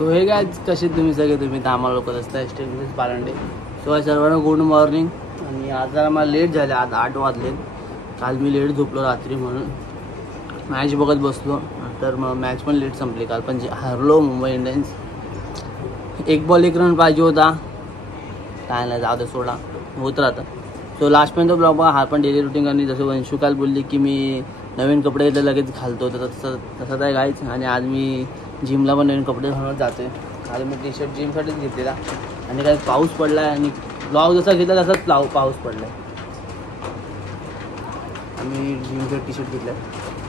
So हे काय कसे तुम्ही सगळे तुम्ही आम्हाला लोक असता स्टेट पालंडे. सो सर्वांना गुड मॉर्निंग. आणि आज जरा मला लेट झाले, आज 8 वाजले. काल मी लेट झोपलो रात्री म्हणून मॅच बघत बसलो. तर मग मॅच पण लेट संपली काल, पण हरलो मुंबई इंडियन्स. 1 बॉल 1 रन पाहिजे होता, काय नाही जाऊ दे सोडा, होत राहतं. सो लास्टपर्यंत ब्लॉग बघा. हा पण डेली रुटीन करणे. जसं वंशू काल बोलली की मी नवीन कपडे घेतले लगेच घालतो, तर तसं काय गायच. आणि आज मी जिमला पण नवीन कपडे घालून जाते. आज मी टी शर्ट जिमसाठीच घेतलेला. आणि काय पाऊस पडला आहे आणि ब्लॉग जसा घेतला तसाच पाऊस पडला आहे. आम्ही जिमचं टी शर्ट घेतलं.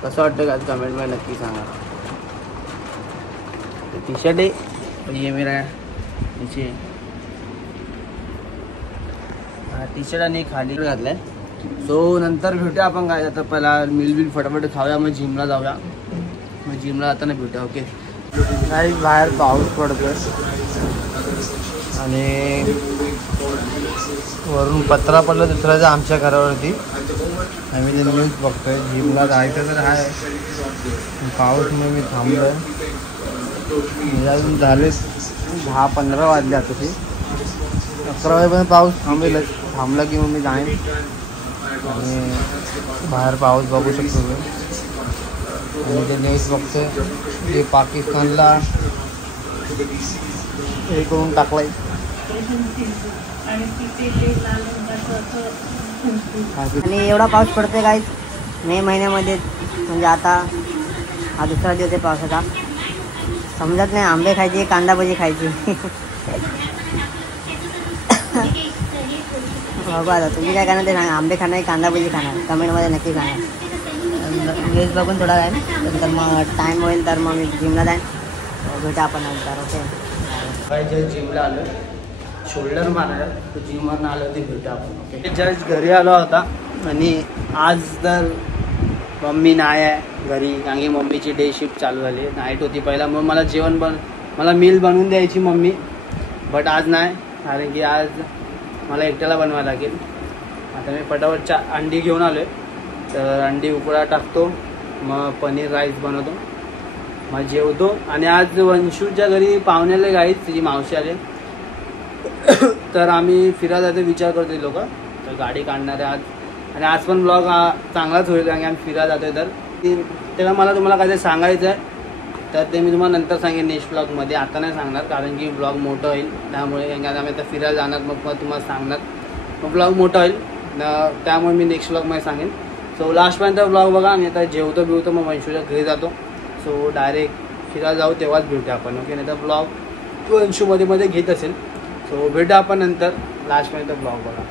कसं वाटतं का कमेंटमध्ये नक्की सांगा. टी शर्ट आहे ये मेरा नीचे टी शर्ट आणि खाली घातलाय. सो नंतर भेटूया आपण. काय आता पहिला मिल फटाफट खाऊया, मग जिमला जाऊया. मग जिमला जाताना भेटूया. ओके. काही बाहेर पाऊस पडतोय आणि वरून पत्रा पडला दुसऱ्याचा आमच्या घरावरती. आम्ही ते न्यूज बघतोय. जिमला जायचं तर आहे, पाऊसमुळे मी थांबलो आहे. अजून झाले 10-15 वाजले. आता ते 11 वाजेपर्यंत पाऊस थांबला की मग मी जाईन. आणि बाहेर पाऊस बघू शकतो मी. आणि ते न्यूज बघतोय ते पाकिस्तानला हे करून टाकलाय. आणि एवढा पाऊस पडतोय गाईस मे महिन्यामध्ये. म्हणजे आता हा दुसरा दिवस आहे पावसाचा. समजत नाही आंबे खायचे कांदा भजी खायची. बाबा आता तुम्ही काय करणार ते सांगा. आंबे खाणार कांदा भजी खाणार कमेंटमध्ये नक्की सांगा. न्यूज बघून थोडा वेळ नंतर मग टाईम होईल तर मग मी जिमला जाईन. भेटा आपण नंतर. ओके. काय जे जिमला आलं शोल्डर मारायला, तर जिमवरून आलं ते भेटू आपण. ओके. जस्ट घरी आलो होता आणि आज तर मम्मी नाही आहे घरी, कारण की मम्मीची डे शिफ्ट चालू झाली. नाईट होती पहिला, मग मला मील बनवून द्यायची मम्मी. बट आज नाही, कारण की आज मला एकट्याला बनवायला लागेल. आता मी फटाफट अंडी घेऊन आलो आहे. तर अंडी उकळा टाकतो, मग पनीर राईस बनवतो, मग जेवतो. आणि आज वंशूच्या घरी पाहुण्याला गाईच तिची मावशी आले, तर आम्ही फिरायला जायचा विचार करतो लोक. तर गाडी काढणार आहे आज. आणि आज पण ब्लॉग हा चांगलाच होईल, कारण की आम्ही फिरायला जातो आहे. तर तेव्हा मला तुम्हाला काहीतरी सांगायचं आहे, तर ते मी तुम्हाला नंतर सांगेन नेक्स्ट ब्लॉगमध्ये. आता नाही सांगणार, कारण की ब्लॉग मोठं होईल. त्यामुळे कारण आम्ही आता फिरायला जाणार, मग तुम्हाला सांगणार, मग ब्लॉग मोठा होईल. त्यामुळे मी नेक्स्ट ब्लॉगमध्ये सांगेन. सो लास्टपर्यंत ब्लॉग बघा. आम्ही आता जेवतो मग वंशूच्या घरी जातो. सो डायरेक्ट फिरायला जाऊ तेव्हाच भेटू आपण. ओके. नाही तर ब्लॉग वंशूमध्ये घेत असेल. सो भेटू आपण नंतर. लास्टपर्यंत ब्लॉग बघा.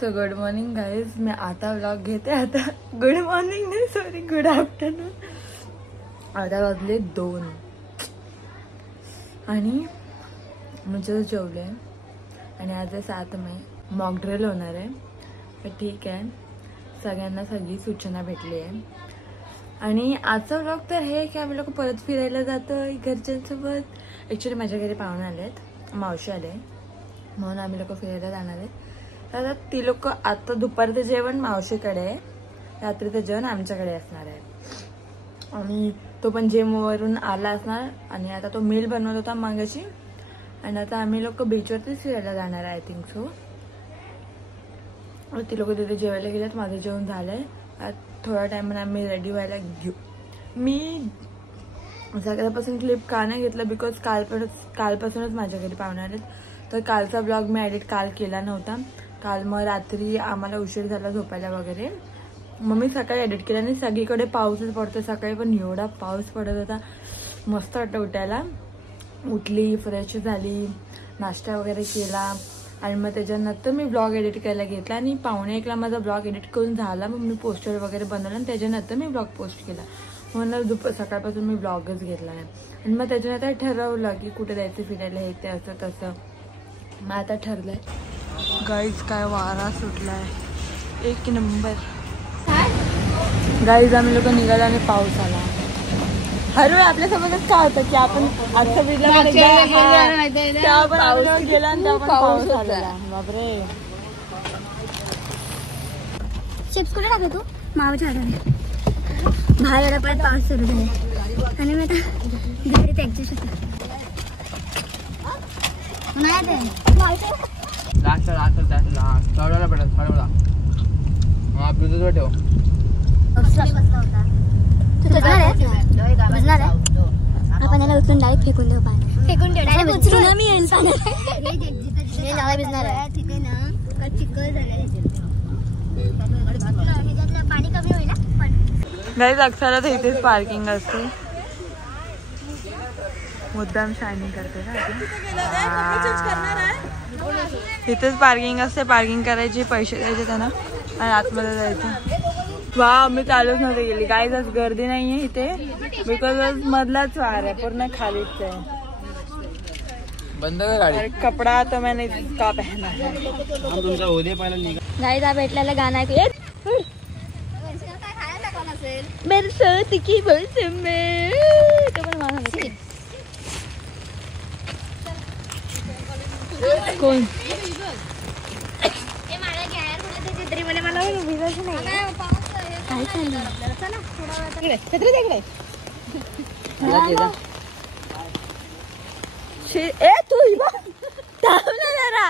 So good morning guys. मी आता व्लॉग घेते. आता गुड मॉर्निंग नाही, सॉरी, गुड आफ्टरनून. आता वाजले 2 आणि म्हणजे जेवले. आणि आज 7 मे मॉक ड्रिल होणार आहे. पण ठीक आहे, सगळ्यांना सगळी सूचना भेटली आहे. आणि आजचा व्लॉग तर हे की आम्ही लोक परत फिरायला जातो घरच्यांसोबत. ॲक्च्युली माझ्या घरी पाहुणे आले आहेत, मावशी आले, म्हणून आम्ही लोक फिरायला जाणार आहेत. तर ती लोक आता दुपारचं जेवण मावशीकडे आहे, रात्रीचं जेवण आमच्याकडे असणार आहे. आणि तो पण जिमवरून आला असणार. आणि आता तो मील बनवत होता मागाशी. आणि आता आम्ही लोक बीचवरतीच फिरायला जाणार आहे, आय थिंक सो. ती लोक तिथे जेवायला गेलेत. माझं जेवण झालंय. थोड्या टायमाने आम्ही रेडी व्हायला घेऊ. मी सगळ्यापासून क्लिप का नाही घेतलं, बिकॉज कालपासूनच माझ्या घरी पाहुणे आलेत. तर कालचा ब्लॉग मी एडिट काल केला नव्हता. काल मग रात्री आम्हाला उशीर झाला झोपायला वगैरे, मग मी सकाळी एडिट केला. आणि सगळीकडे पाऊसच पडतो. सकाळी पण एवढा पाऊस पडत होता, मस्त वाटतं उठायला. उठली, फ्रेश झाली, नाश्ता वगैरे केला. आणि मग त्याच्यानंतर मी ब्लॉग एडिट करायला घेतला. आणि 1:45ला माझा ब्लॉग एडिट करून झाला. मग मी पोस्टर वगैरे बनवलं आणि त्याच्यानंतर मी ब्लॉग पोस्ट केला. म्हणून सकाळपासून मी ब्लॉगच घेतला नाही. आणि मग त्याच्यानंतर ठरवलं की कुठे जायचं फिरायला, हे ते असं तसं. मग आता ठरलंय. गाईज काय वारा सुटलाय, 1 नंबर. गाईज आम्ही लोक निघाला आणि पाऊस आला. हर वेळ आपल्यासोबतच काय होतं की आपण आजच्या बिजला गेला आणि पाऊस आला. बापरे. चिप्स कुठे टाकतो तू? मावच्या हाताने बाहेर पण पाऊस सुरू झाला. आणि मी आता घरी त्यांच्याशी आपण याला उचलून डायरेक्ट फेकून देऊ पाणी फेकून देऊ डायरेक्ट उचलून मी येईल पाणी कमी होईल गाईज अक्षराला तर इथेच पार्किंग असते मुद्दाम शायनिंग करते ना इथेच पार्किंग असते पार्किंग करायची पैसे द्यायचे त्यांना आणि आतमध्ये जायचं वा मी चालूच नव्हते गेली गाईज आज गर्दी नाहीये इथे बिकॉज आज मधलाच वार आहे पूर्ण खालीच आहे बंद गाडी कपडा तो मैंने का पहना है तुमचा उद्या पहिला निघा गाईज आप भेटल्याला गाणं ऐकूया मेरे साथ की बस में तो पण मला कोण काय चाललं ए तू थांब ना जरा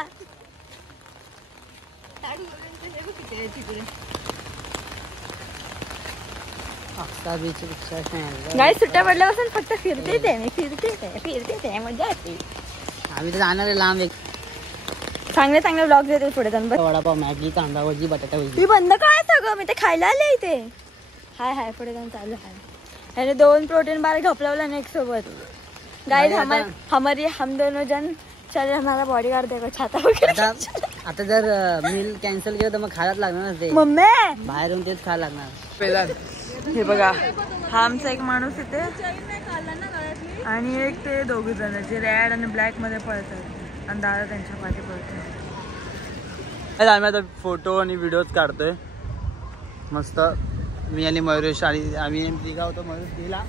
गाडी सुट्ट्या पडल्यापासून फक्त फिरतेच आहे मी फिरतेच आहे मजा येते आम्ही तर जाणार आहे लांब एक चांगले चांगले ब्लॉग येते पुढे जाऊन वडापाव मॅगी कांदा भजी बटाटा भजी ती बंद काय सगळं मी ते खायला आले इथे हाय हाय पुढे जाऊन चालू हाय याने 2 प्रोटीन बार घपलवला ना एक सोबत गाइस हमारी हम दोनों जन चले हमारा बॉडीगार्ड देखो छाता वगैरे आता जर मील कॅन्सल केलं तर मग खायलाच लागणार ना ते मम्मी बाहेरून तेच खायला लागणार हे बघा हा आमचा एक माणूस इथे आणि एक ते दोघे जण जे रेड आणि ब्लॅक मध्ये पळतात आणि दादा त्यांच्या पाठी पळतात आम्ही आता फोटो आणि व्हिडिओज काढतोय मस्त मी आणि मयुरेश आणि आम्ही तिघा होतो मयुरेश दिला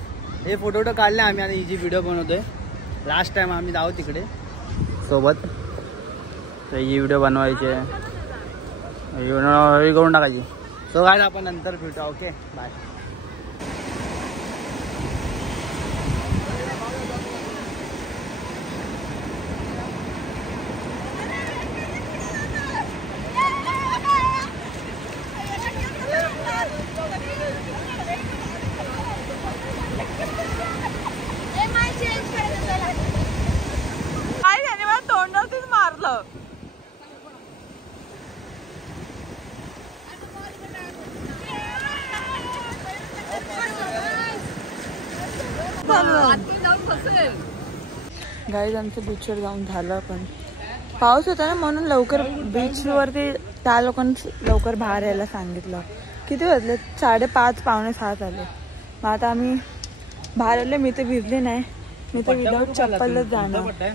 हे फोटो काढले आम्ही आणि ही जी व्हिडिओ बनवतोय लास्ट टाइम आम्ही जाऊ तिकडे सोबत तर ही व्हिडिओ बनवायची आहे हे करून टाकायची सो काय आपण नंतर भेटू ओके बाय गाईज आमचं बीचवर जाऊन झालं पण पाऊस होता ना म्हणून लवकर बीचवरती त्या लोकांनी लवकर बाहेर यायला सांगितलं किती वाजले 5:30 पावणे 6 झाले मग आता आम्ही बाहेर आले मी तर भिजले नाही मी तर विदाऊट चप्पलच जाणार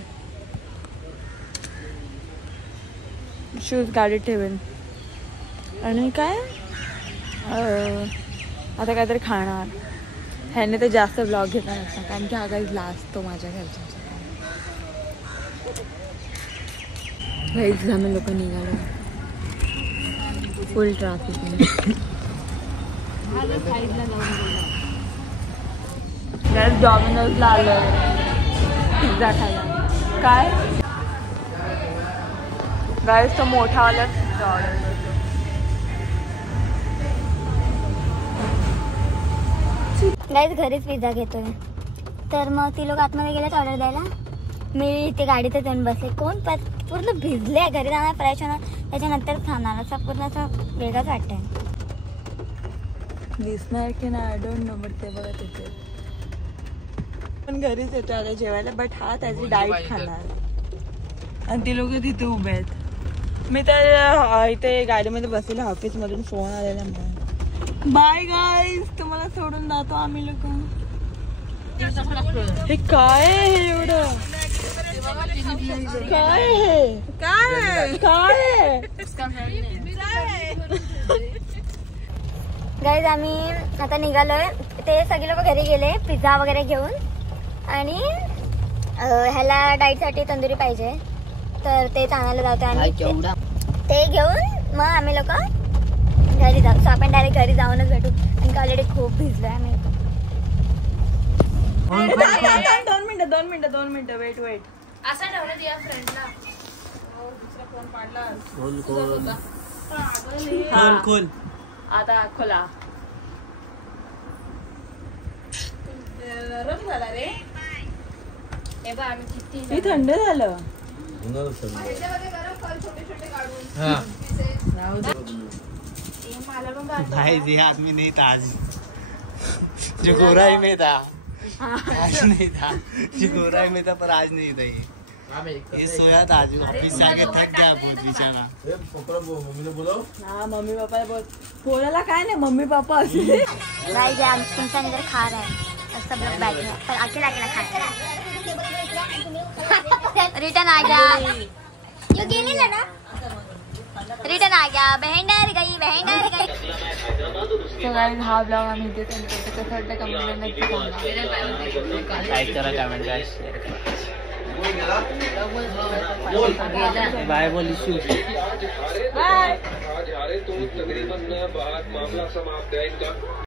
शूज गाडीत ठेवेन आणि काय आता काहीतरी खाणार ह्याने तर जास्त ब्लॉग घेतला नसता कारण की हा गाईज लाजतो माझ्या घरच्यांचा गाईज आम्ही लोक निघालो फुल ट्रॅफिक गाईज डॉमिनोजला आलोय पिझ्झा खायला काय गाईज तो मोठावाला पिझ्झा ऑर्डर करतो गाईज घरीच पिझ्झा घेतोय तर मग ती लोक आतमध्ये गेलेत ऑर्डर द्यायला मी इथे गाडीतच येऊन बसले कोण पूर्ण भिजले घरी जाणार फ्रेश होणार त्याच्यानंतर खाणार असं पूर्ण असं वेगळंच वाटतंय दिसणार की नाही आय डोंट नो बट ते बघा तिथे पण घरीच येतो आता जेवायला बट हा त्याची डाएट खाणार आणि ती लोक तिथे उभे आहेत मी तर इथे गाडीमध्ये बसलेले ऑफिसमधून फोन आलेला मला बाय गाईज तुम्हाला सोडून जातो आम्ही लोक हे काय आहे एवढं काय आहे काय गाईज आम्ही आता निघालोय ते सगळे लोक घरी गेले पिझ्झा वगैरे घेऊन आणि ह्याला डाएटसाठी तंदुरी पाहिजे तर तेच आणायला जातो आणि ते घेऊन मग आम्ही लोक घरी जाऊ सो आपण डायरेक्ट घरी जाऊनच भेटू आणि ऑलरेडी खूप भिजलोय आम्ही दोन मिनिटं वेट असं ठेवलं या फ्रेंडला खोल आता खोला हे थंड झालं भाई ये आदमी नहीं था आज जो गोराई में था आज नहीं था जो गोराई में था पर आज नहीं था ये सोया था आज ऑफिस से आके थक गया बहुत बेचारा हाँ मम्मी पापा बोल पोराला काय नहीं मम्मी पापा असले गाइस हम तुमचा इधर खा रहे हैं और सब लोग बैठे हैं पर अकेला अकेला खा रहे हैं रिटर्न आ गया यो गेलेला ना रिटर्न आ गया बहन डर गई तो गाइस हा ब्लॉग आम्ही इथे कसं वाटतं कमेंट नक्की सांगा लाइक करा कमेंट करा शेअर करा बाय बोल इशू बाय आज हारे तो तकरीबन मामला समाप्त है इनका